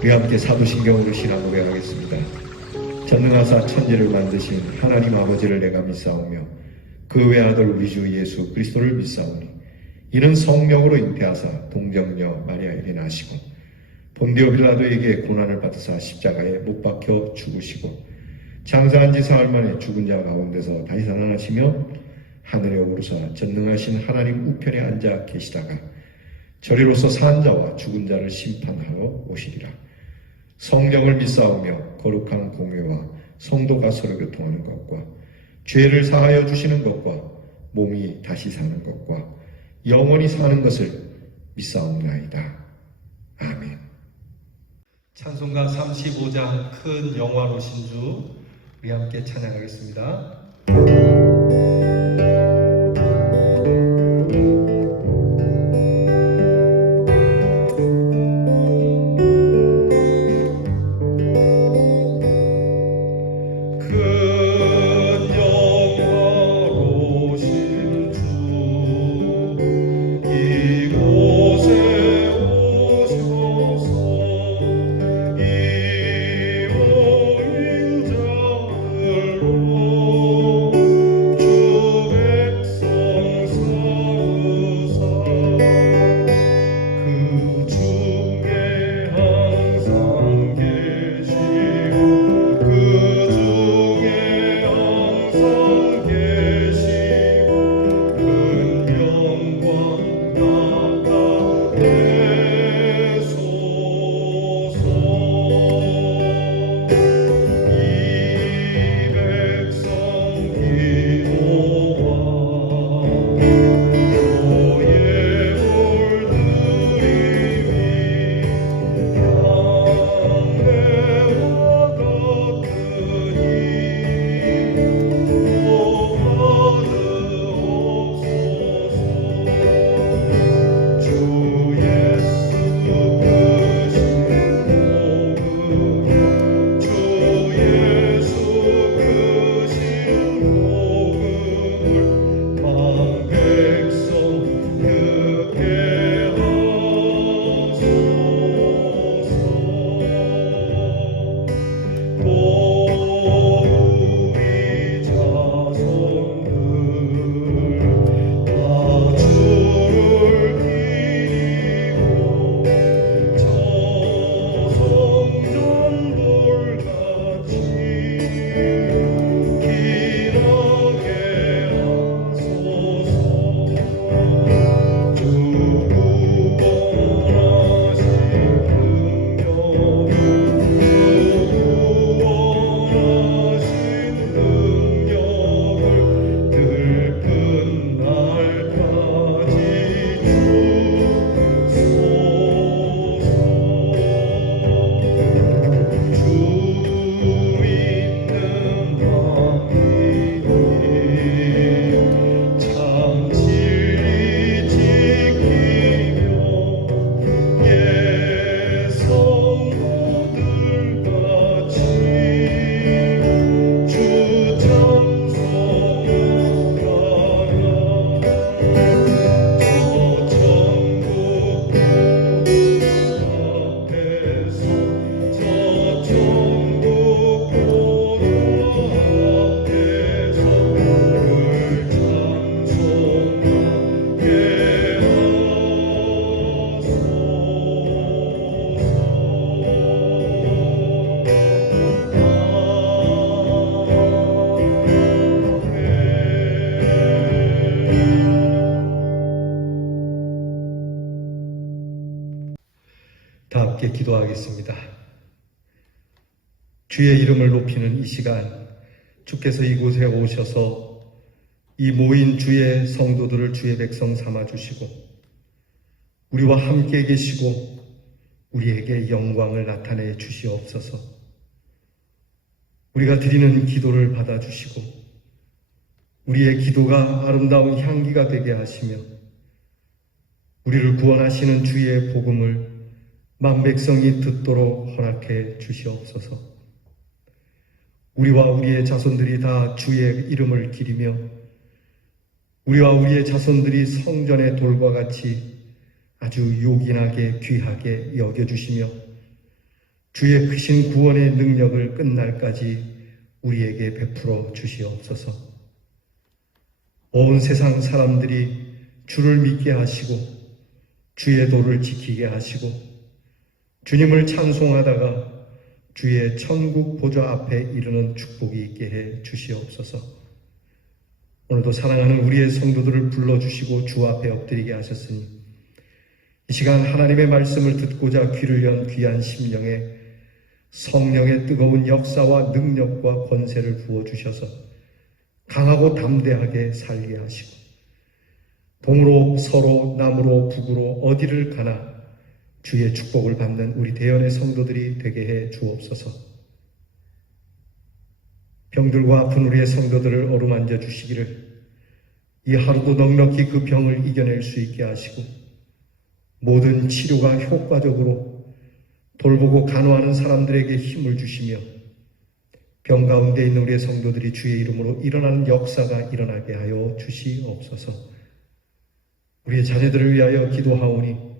우리 함께 사도신경으로 신앙 고백하겠습니다. 전능하사 천지를 만드신 하나님 아버지를 내가 믿사오며 그 외아들 우리 주 예수 그리스도를 믿사오니 이는 성령으로 잉태하사 동정녀 마리아에게 나시고 본디오 빌라도에게 고난을 받으사 십자가에 못 박혀 죽으시고 장사한 지 사흘 만에 죽은 자 가운데서 다시 살아나시며 하늘에 오르사 전능하신 하나님 우편에 앉아 계시다가 저리로서 산 자와 죽은 자를 심판하러 오시리라. 성령을 믿사오며 거룩한 공회와 성도가 서로 교통하는 것과 죄를 사하여 주시는 것과 몸이 다시 사는 것과 영원히 사는 것을 믿사옵나이다. 아멘. 찬송가 35장 큰 영화로신 주 우리 함께 찬양하겠습니다. 다 함께 기도하겠습니다. 주의 이름을 높이는 이 시간, 주께서 이곳에 오셔서 이 모인 주의 성도들을 주의 백성 삼아주시고 우리와 함께 계시고 우리에게 영광을 나타내 주시옵소서. 우리가 드리는 기도를 받아주시고 우리의 기도가 아름다운 향기가 되게 하시며 우리를 구원하시는 주의 복음을 만백성이 듣도록 허락해 주시옵소서. 우리와 우리의 자손들이 다 주의 이름을 기리며 우리와 우리의 자손들이 성전의 돌과 같이 아주 요긴하게 귀하게 여겨주시며 주의 크신 구원의 능력을 끝날까지 우리에게 베풀어 주시옵소서. 온 세상 사람들이 주를 믿게 하시고 주의 도를 지키게 하시고 주님을 찬송하다가 주의 천국 보좌 앞에 이르는 축복이 있게 해 주시옵소서. 오늘도 사랑하는 우리의 성도들을 불러주시고 주 앞에 엎드리게 하셨으니 이 시간 하나님의 말씀을 듣고자 귀를 연 귀한 심령에 성령의 뜨거운 역사와 능력과 권세를 부어주셔서 강하고 담대하게 살게 하시고 동으로 서로 남으로 북으로 어디를 가나 주의 축복을 받는 우리 대연의 성도들이 되게 해 주옵소서. 병들고 아픈 우리의 성도들을 어루만져 주시기를 이 하루도 넉넉히 그 병을 이겨낼 수 있게 하시고 모든 치료가 효과적으로 돌보고 간호하는 사람들에게 힘을 주시며 병 가운데 있는 우리의 성도들이 주의 이름으로 일어나는 역사가 일어나게 하여 주시옵소서. 우리의 자녀들을 위하여 기도하오니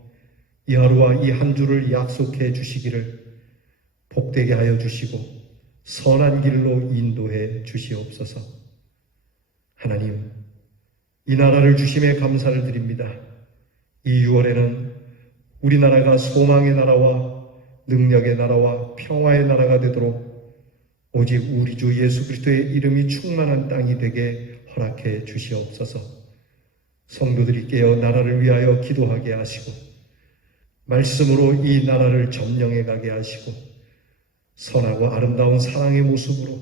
이 하루와 이 한 주를 약속해 주시기를 복되게 하여 주시고 선한 길로 인도해 주시옵소서. 하나님, 이 나라를 주심에 감사를 드립니다. 이 6월에는 우리나라가 소망의 나라와 능력의 나라와 평화의 나라가 되도록 오직 우리 주 예수 그리스도의 이름이 충만한 땅이 되게 허락해 주시옵소서. 성도들이 깨어 나라를 위하여 기도하게 하시고 말씀으로 이 나라를 점령해 가게 하시고 선하고 아름다운 사랑의 모습으로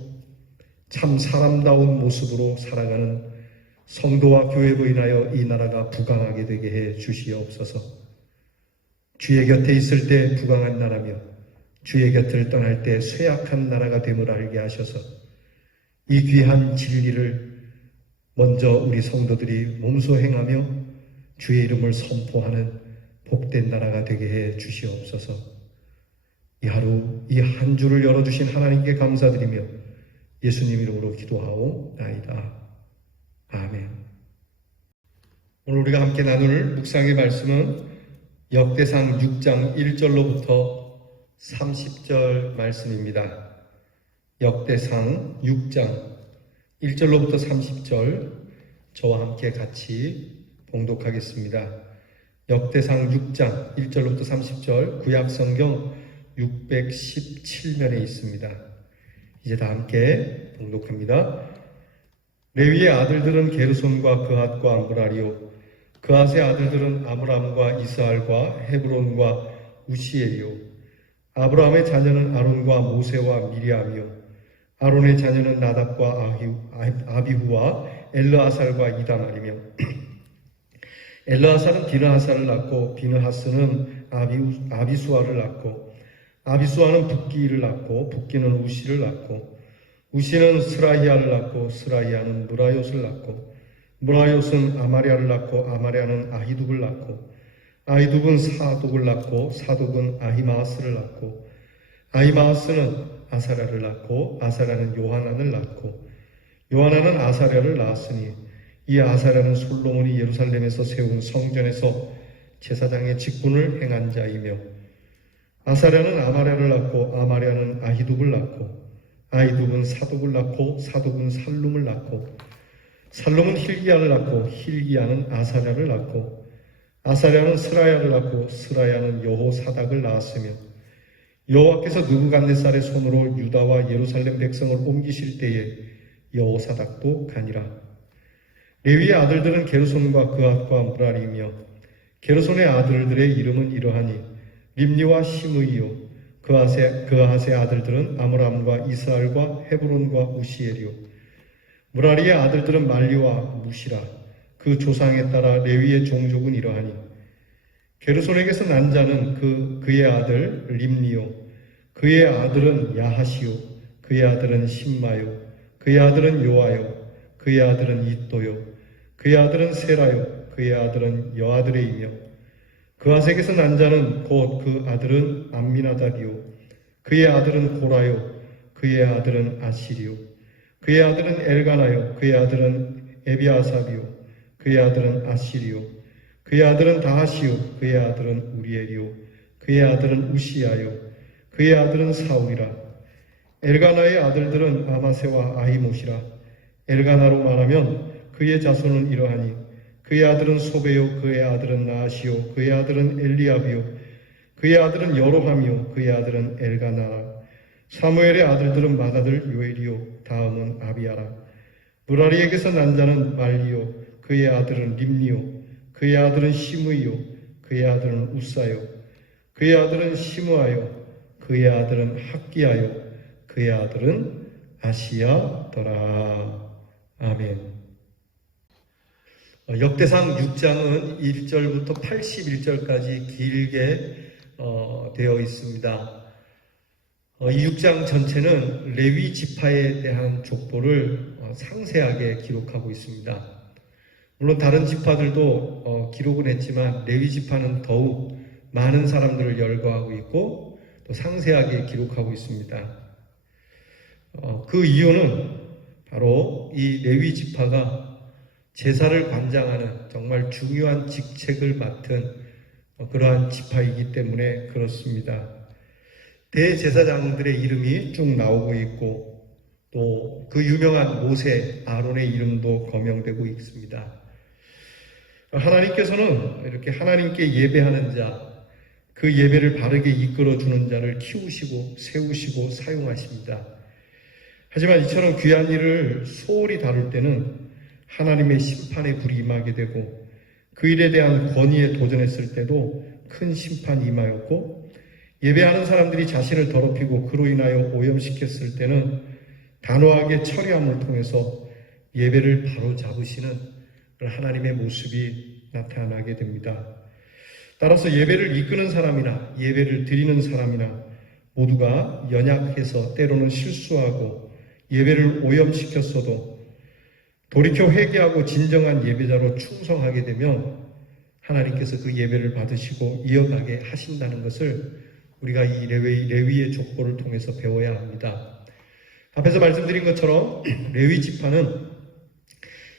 참 사람다운 모습으로 살아가는 성도와 교회로 인하여 이 나라가 부강하게 되게 해 주시옵소서. 주의 곁에 있을 때 부강한 나라며 주의 곁을 떠날 때 쇠약한 나라가 됨을 알게 하셔서 이 귀한 진리를 먼저 우리 성도들이 몸소 행하며 주의 이름을 선포하는 복된 나라가 되게 해 주시옵소서. 이 하루 이 한 주를 열어주신 하나님께 감사드리며 예수님 이름으로 기도하오나이다. 아멘. 오늘 우리가 함께 나눌 묵상의 말씀은 역대상 6장 1절로부터 30절 말씀입니다. 역대상 6장 1절로부터 30절 저와 함께 같이 봉독하겠습니다. 역대상 6장 1절로부터 30절 구약성경 617면에 있습니다. 이제 다 함께 봉독합니다. 레위의 아들들은 게르손과 그핫과 무라리요 그핫의 아들들은 아므람과 이스할과 헤브론과 우시엘이요 아브라함의 자녀는 아론과 모세와 미리암이요 아론의 자녀는 나답과 아비후와 엘르아살과 이다말이며 엘르아살은 비느하살을 낳고 비느하스는 아비수아를 낳고 아비수아는 붓기를 낳고 붓기는 우시를 낳고 우시는 스라히아를 낳고 스라히아는 무라요스를 낳고 무라요스는 아마리아를 낳고 아마리아는 아히둡을 낳고 아히둡은 사독을 낳고 사독은 아히마아스를 낳고 아히마아스는 아사랴를 낳고 아사랴는 요하난을 낳고 요하난은 아사랴를 낳았으니 이 아사랴는 솔로몬이 예루살렘에서 세운 성전에서 제사장의 직분을 행한 자이며 아사랴는 아마랴를 낳고 아마랴는 아히둡을 낳고 아히둡은 사독을 낳고 사독은 살룸을 낳고 살룸은 힐기야를 낳고 힐기야는 아사랴를 낳고 아사랴는 스라야를 낳고 스라야는 여호사닥을 낳았으며 여호와께서 느부갓네살의 손으로 유다와 예루살렘 백성을 옮기실 때에 여호사닥도 가니라. 레위의 아들들은 게르손과 그핫과 무라리이며 게르손의 아들들의 이름은 이러하니 림니와 시므이요 그핫의 아들들은 아므람과 이스할과 헤브론과 우시엘이요 무라리의 아들들은 말리와 무시라. 그 조상에 따라 레위의 종족은 이러하니 게르손에게서 난 자는 그의 아들 림니요 그의 아들은 야하시요 그의 아들은 심마요 그의 아들은 요아요 그의 아들은 이또요 그의 아들은 세라요 그의 아들은 여아드레이며 그핫에게서 난 자는 곧 그 아들은 암미나답이요 그의 아들은 고라요 그의 아들은 아시리요 그의 아들은 엘가나요 그의 아들은 에비아삽이요 그의 아들은 아시리요 그의 아들은 다하시요 그의 아들은 우리엘이요 그의 아들은 우시야요 그의 아들은 사울이라. 엘가나의 아들들은 아마세와 아히못이라. 엘가나로 말하면 그의 자손은 이러하니 그의 아들은 소베요, 그의 아들은 나아시요, 그의 아들은 엘리압이요, 그의 아들은 여로함이요, 그의 아들은 엘가나라. 사무엘의 아들들은 맏아들 요엘이요, 다음은 아비야라. 무라리에게서 난 자는 말리요, 그의 아들은 림니요, 그의 아들은 시므이요, 그의 아들은 우사요, 그의 아들은 시므아요, 그의 아들은 학기야요, 그의 아들은 아시야더라. 아멘. 역대상 6장은 1절부터 81절까지 길게 되어 있습니다. 이 6장 전체는 레위 지파에 대한 족보를 상세하게 기록하고 있습니다. 물론 다른 지파들도 기록은 했지만 레위 지파는 더욱 많은 사람들을 열거하고 있고 또 상세하게 기록하고 있습니다. 그 이유는 바로 이 레위 지파가 제사를 관장하는 정말 중요한 직책을 맡은 그러한 지파이기 때문에 그렇습니다. 대제사장들의 이름이 쭉 나오고 있고 또 그 유명한 모세, 아론의 이름도 거명되고 있습니다. 하나님께서는 이렇게 하나님께 예배하는 자, 그 예배를 바르게 이끌어주는 자를 키우시고 세우시고 사용하십니다. 하지만 이처럼 귀한 일을 소홀히 다룰 때는 하나님의 심판의 불이 임하게 되고 그 일에 대한 권위에 도전했을 때도 큰 심판이 임하였고 예배하는 사람들이 자신을 더럽히고 그로 인하여 오염시켰을 때는 단호하게 처리함을 통해서 예배를 바로 잡으시는 하나님의 모습이 나타나게 됩니다. 따라서 예배를 이끄는 사람이나 예배를 드리는 사람이나 모두가 연약해서 때로는 실수하고 예배를 오염시켰어도 돌이켜 회개하고 진정한 예배자로 충성하게 되면 하나님께서 그 예배를 받으시고 이어가게 하신다는 것을 우리가 이 레위의 족보를 통해서 배워야 합니다. 앞에서 말씀드린 것처럼 레위 지파는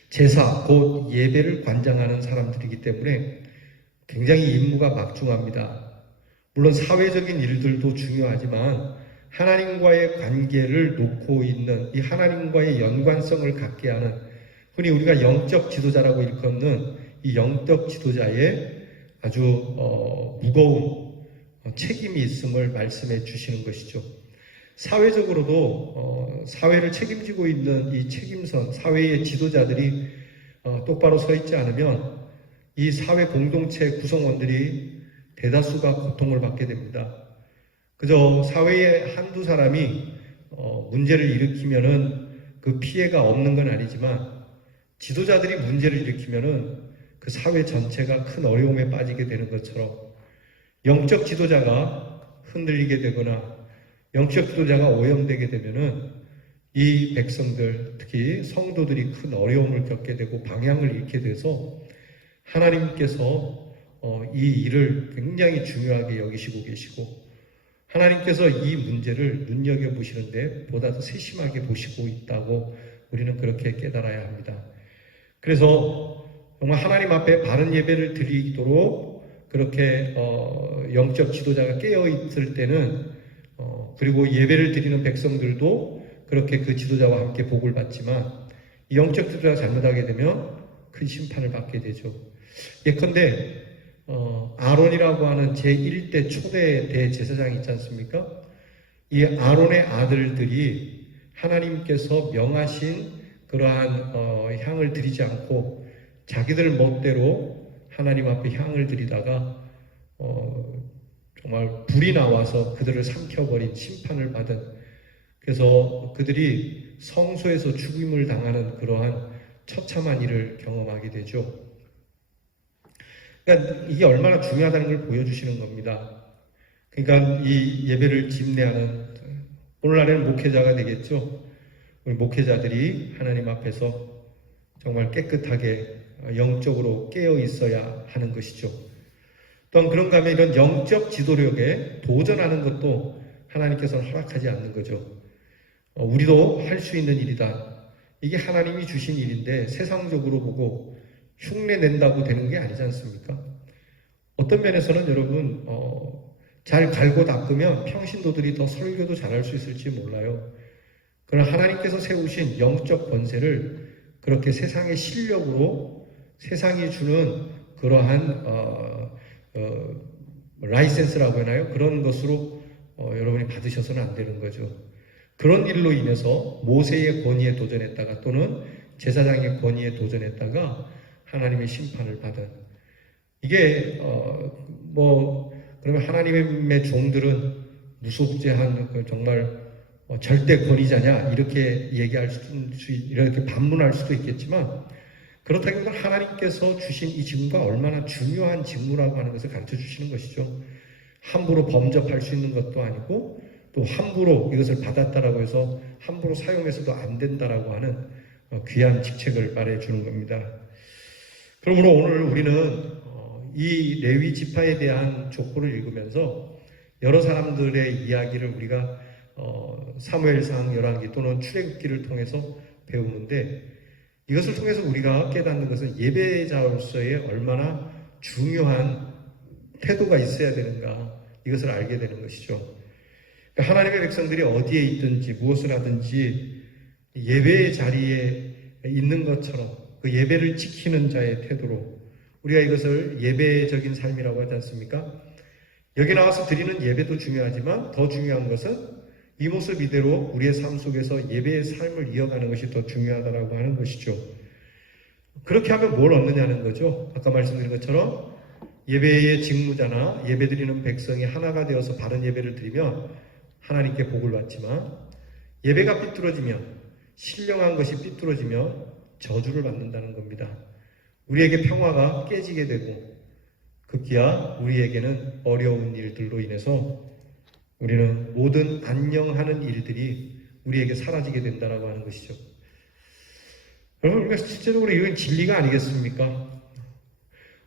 제사, 곧 예배를 관장하는 사람들이기 때문에 굉장히 임무가 막중합니다. 물론 사회적인 일들도 중요하지만 하나님과의 관계를 놓고 있는 이 하나님과의 연관성을 갖게 하는 흔히 우리가 영적 지도자라고 일컫는 이 영적 지도자의 아주 무거운 책임이 있음을 말씀해 주시는 것이죠. 사회적으로도 사회를 책임지고 있는 이 책임선, 사회의 지도자들이 똑바로 서 있지 않으면 이 사회 공동체 구성원들이 대다수가 고통을 받게 됩니다. 그저 사회의 한두 사람이 문제를 일으키면은 그 피해가 없는 건 아니지만 지도자들이 문제를 일으키면은 그 사회 전체가 큰 어려움에 빠지게 되는 것처럼 영적 지도자가 흔들리게 되거나 영적 지도자가 오염되게 되면은 이 백성들, 특히 성도들이 큰 어려움을 겪게 되고 방향을 잃게 돼서 하나님께서 이 일을 굉장히 중요하게 여기시고 계시고 하나님께서 이 문제를 눈여겨보시는데 보다 더 세심하게 보시고 있다고 우리는 그렇게 깨달아야 합니다. 그래서 정말 하나님 앞에 바른 예배를 드리도록 그렇게 영적 지도자가 깨어있을 때는 그리고 예배를 드리는 백성들도 그렇게 그 지도자와 함께 복을 받지만 영적 지도자가 잘못하게 되면 큰 심판을 받게 되죠. 예컨대 아론이라고 하는 제1대 초대 대제사장이 있지 않습니까? 이 아론의 아들들이 하나님께서 명하신 그러한 향을 드리지 않고 자기들 멋대로 하나님 앞에 향을 드리다가 정말 불이 나와서 그들을 삼켜버린 심판을 받은, 그래서 그들이 성소에서 죽임을 당하는 그러한 처참한 일을 경험하게 되죠. 그러니까 이게 얼마나 중요하다는 걸 보여주시는 겁니다. 그러니까 이 예배를 집례하는 오늘날에는 목회자가 되겠죠. 우리 목회자들이 하나님 앞에서 정말 깨끗하게 영적으로 깨어 있어야 하는 것이죠. 또한 그런가 하면 이런 영적 지도력에 도전하는 것도 하나님께서는 허락하지 않는 거죠. 우리도 할 수 있는 일이다. 이게 하나님이 주신 일인데 세상적으로 보고 흉내 낸다고 되는 게 아니지 않습니까? 어떤 면에서는 여러분 잘 갈고 닦으면 평신도들이 더 설교도 잘할 수 있을지 몰라요. 그러나 하나님께서 세우신 영적 권세를 그렇게 세상의 실력으로 세상이 주는 그러한 라이센스라고 하나요? 그런 것으로 여러분이 받으셔서는 안 되는 거죠. 그런 일로 인해서 모세의 권위에 도전했다가 또는 제사장의 권위에 도전했다가 하나님의 심판을 받은 이게 그러면 하나님의 종들은 무속죄한 정말 절대 권위자냐 이렇게 얘기할 이렇게 반문할 수도 있겠지만 그렇다기보다 하나님께서 주신 이 직무가 얼마나 중요한 직무라고 하는 것을 가르쳐 주시는 것이죠. 함부로 범접할 수 있는 것도 아니고 또 함부로 이것을 받았다라고 해서 함부로 사용해서도 안 된다라고 하는 귀한 직책을 말해 주는 겁니다. 그러므로 오늘 우리는 이 레위 지파에 대한 족보를 읽으면서 여러 사람들의 이야기를 우리가 사무엘상, 열왕기 또는 출애굽기를 통해서 배우는데 이것을 통해서 우리가 깨닫는 것은 예배자로서의 얼마나 중요한 태도가 있어야 되는가 이것을 알게 되는 것이죠. 그러니까 하나님의 백성들이 어디에 있든지 무엇을 하든지 예배의 자리에 있는 것처럼 그 예배를 지키는 자의 태도로 우리가 이것을 예배적인 삶이라고 하지 않습니까? 여기 나와서 드리는 예배도 중요하지만 더 중요한 것은 이 모습 이대로 우리의 삶 속에서 예배의 삶을 이어가는 것이 더 중요하다고 하는 것이죠. 그렇게 하면 뭘 얻느냐는 거죠. 아까 말씀드린 것처럼 예배의 직무자나 예배드리는 백성이 하나가 되어서 바른 예배를 드리면 하나님께 복을 받지만 예배가 삐뚤어지면 신령한 것이 삐뚤어지면 저주를 받는다는 겁니다. 우리에게 평화가 깨지게 되고 급기야 우리에게는 어려운 일들로 인해서 우리는 모든 안녕하는 일들이 우리에게 사라지게 된다라고 하는 것이죠. 여러분, 우리가 실제적으로 이건 진리가 아니겠습니까?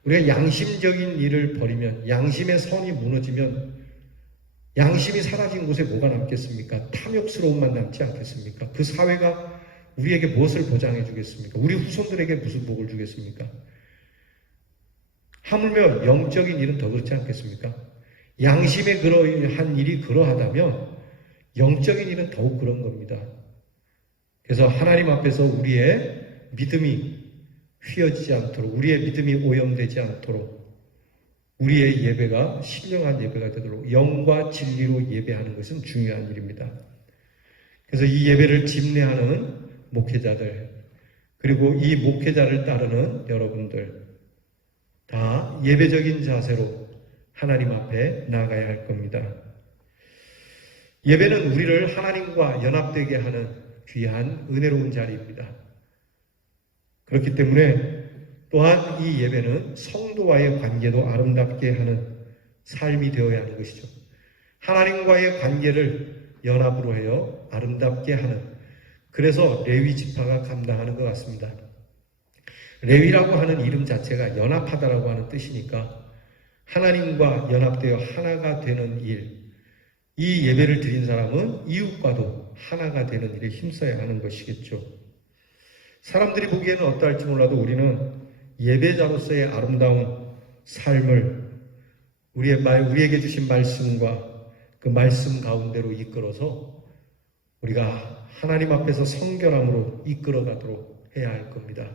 우리가 양심적인 일을 벌이면, 양심의 선이 무너지면, 양심이 사라진 곳에 뭐가 남겠습니까? 탐욕스러움만 남지 않겠습니까? 그 사회가 우리에게 무엇을 보장해 주겠습니까? 우리 후손들에게 무슨 복을 주겠습니까? 하물며 영적인 일은 더 그렇지 않겠습니까? 양심에 그러한 일이 그러하다면 영적인 일은 더욱 그런 겁니다. 그래서 하나님 앞에서 우리의 믿음이 휘어지지 않도록, 우리의 믿음이 오염되지 않도록 우리의 예배가 신령한 예배가 되도록 영과 진리로 예배하는 것은 중요한 일입니다. 그래서 이 예배를 집례하는 목회자들, 그리고 이 목회자를 따르는 여러분들 다 예배적인 자세로 하나님 앞에 나아가야 할 겁니다. 예배는 우리를 하나님과 연합되게 하는 귀한 은혜로운 자리입니다. 그렇기 때문에 또한 이 예배는 성도와의 관계도 아름답게 하는 삶이 되어야 하는 것이죠. 하나님과의 관계를 연합으로 하여 아름답게 하는, 그래서 레위 지파가 감당하는 것 같습니다. 레위라고 하는 이름 자체가 연합하다라고 하는 뜻이니까 하나님과 연합되어 하나가 되는 일, 이 예배를 드린 사람은 이웃과도 하나가 되는 일에 힘써야 하는 것이겠죠. 사람들이 보기에는 어떠할지 몰라도 우리는 예배자로서의 아름다운 삶을 우리에게 주신 말씀과 그 말씀 가운데로 이끌어서 우리가 하나님 앞에서 성결함으로 이끌어가도록 해야 할 겁니다.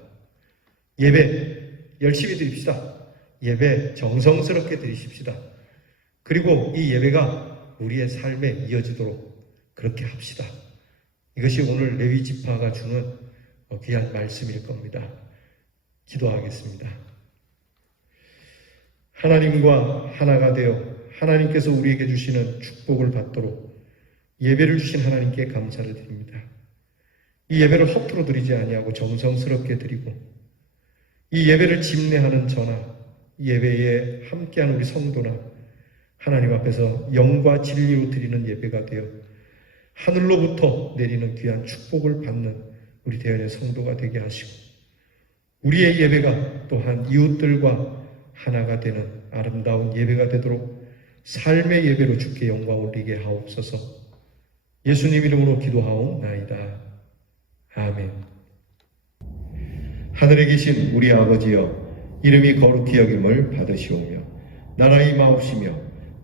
예배 열심히 드립시다. 예배 정성스럽게 드리십시다. 그리고 이 예배가 우리의 삶에 이어지도록 그렇게 합시다. 이것이 오늘 레위 지파가 주는 귀한 말씀일 겁니다. 기도하겠습니다. 하나님과 하나가 되어 하나님께서 우리에게 주시는 축복을 받도록 예배를 주신 하나님께 감사를 드립니다. 이 예배를 허투루 드리지 아니하고 정성스럽게 드리고 이 예배를 집례하는 저나 예배에 함께하는 우리 성도나 하나님 앞에서 영과 진리로 드리는 예배가 되어 하늘로부터 내리는 귀한 축복을 받는 우리 대연의 성도가 되게 하시고 우리의 예배가 또한 이웃들과 하나가 되는 아름다운 예배가 되도록 삶의 예배로 주께 영광 올리게 하옵소서. 예수님 이름으로 기도하옵나이다. 아멘. 하늘에 계신 우리 아버지여, 이름이 거룩히 여김을 받으시오며 나라의 마옵시며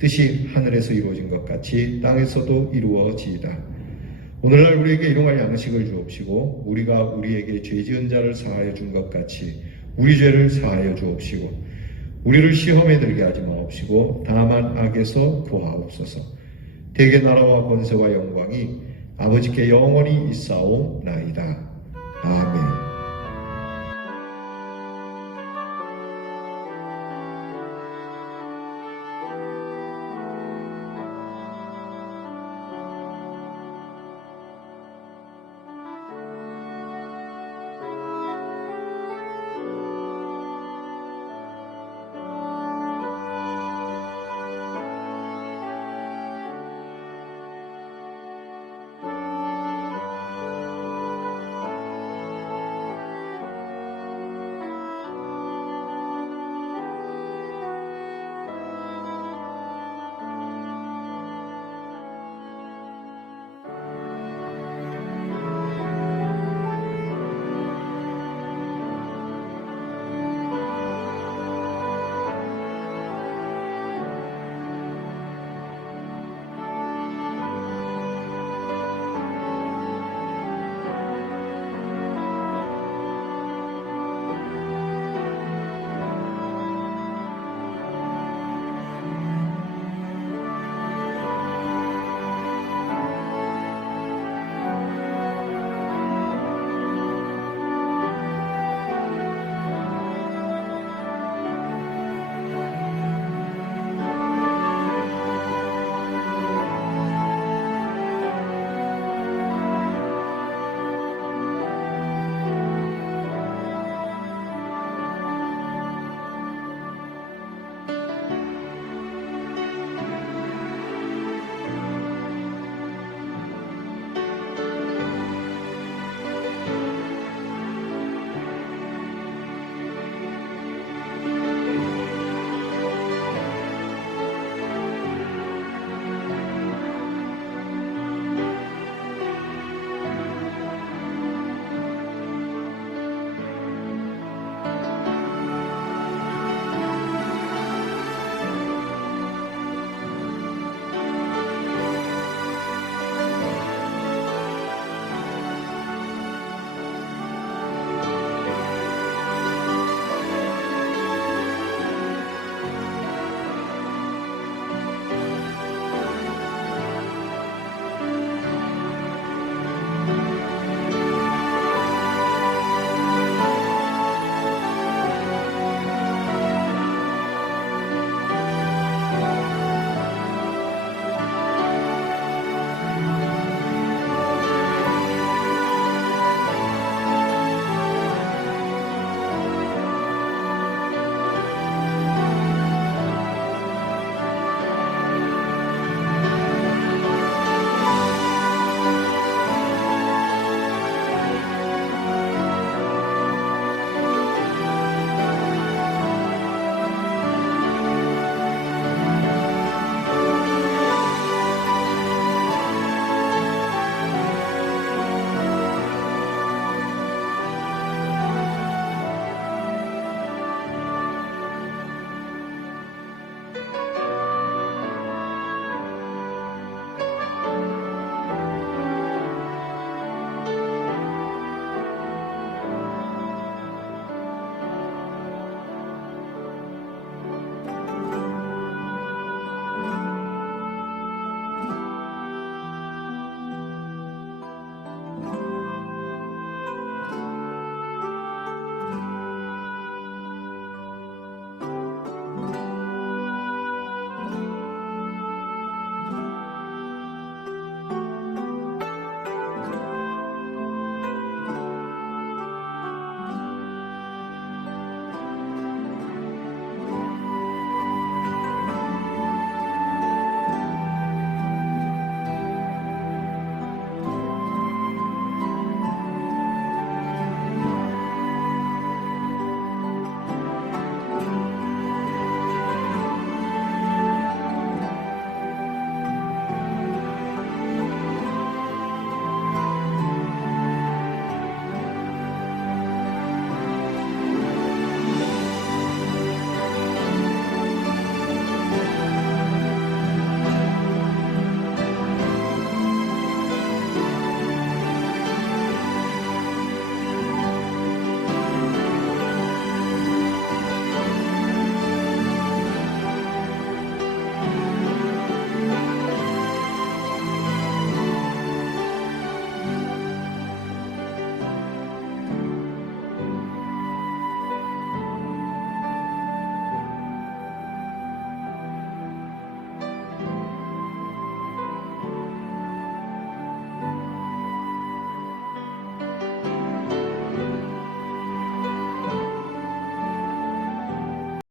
뜻이 하늘에서 이루어진 것 같이 땅에서도 이루어지이다. 오늘날 우리에게 일용할 양식을 주옵시고 우리가 우리에게 죄 지은 자를 사하여 준 것 같이 우리 죄를 사하여 주옵시고 우리를 시험에 들게 하지 마옵시고 다만 악에서 구하옵소서. 대개 나라와 권세와 영광이 아버지께 영원히 있사오나이다. 아멘.